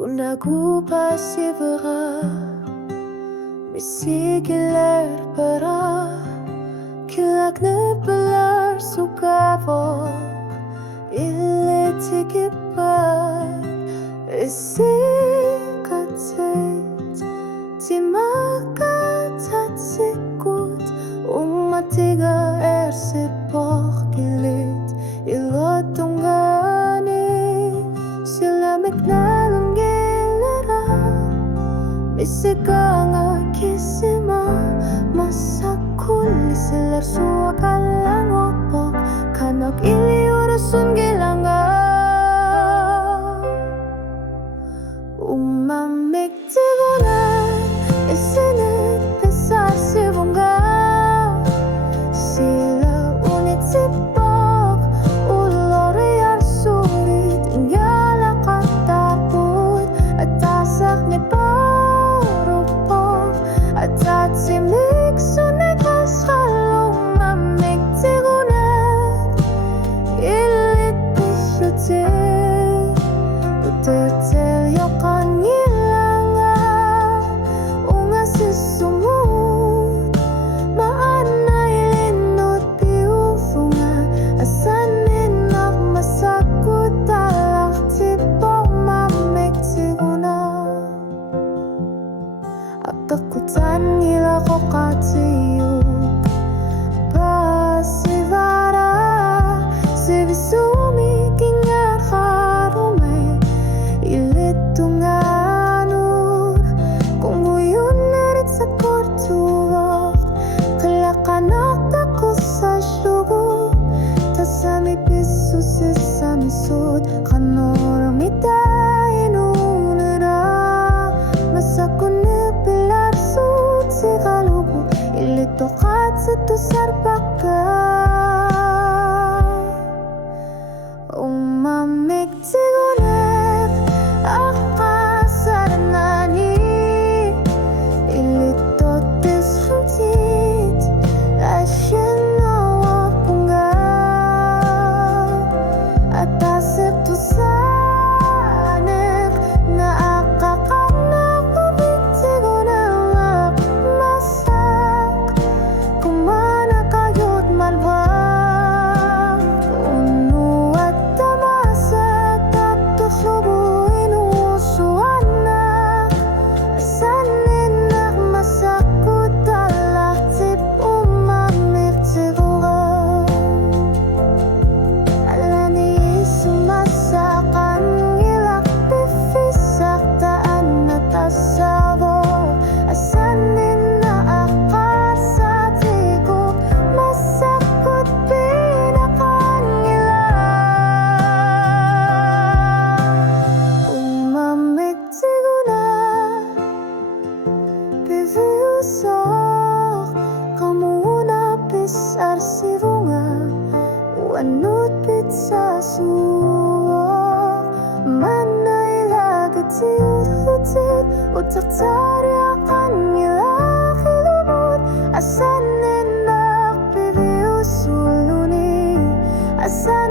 Kung nagupa si vera Bisigiler para Kilak nebelar sukavo İletikipar Isikatit Timakatatsikut Umatiga ersipok kilit Ilotungani Sila miknalang gilara Misikanga kisima Masakuli silar suakalang opok Kanak iliurusun gilangga Umamik tigunan Isinit besar si bunga Sila unit sipok Uloriyar sulit Inggala katapot At tasak ni parupok At tatsimik sunikas halong Mamik tigunan Ilit bislutin Utetel yokan ilangan Unga sisumut Maanay linot piufunga Asanin ak masakut Talak tipo mamik tiguna Akakutan nila ko katiyuk Pasivara Sivisumi kingar harume Ilitunganur Kung uyun narit sa kortuwa Kalakanak ako sa syugo Tasami piso sesami sud Kanoramita inunara Masakun pilar sud Si kalubo Ilito kat sa tusar Umamik tigunet Akasaranani Ilitot disfrutit Asyen nawapunga Atasip tu sanek Naakakanak Umamik tigunet Masak Kumana kayot malwag Anut pizza suwa Manay lagat siyut hutit Utak tariakan nila kilumut Asan enak piviusuluni Asan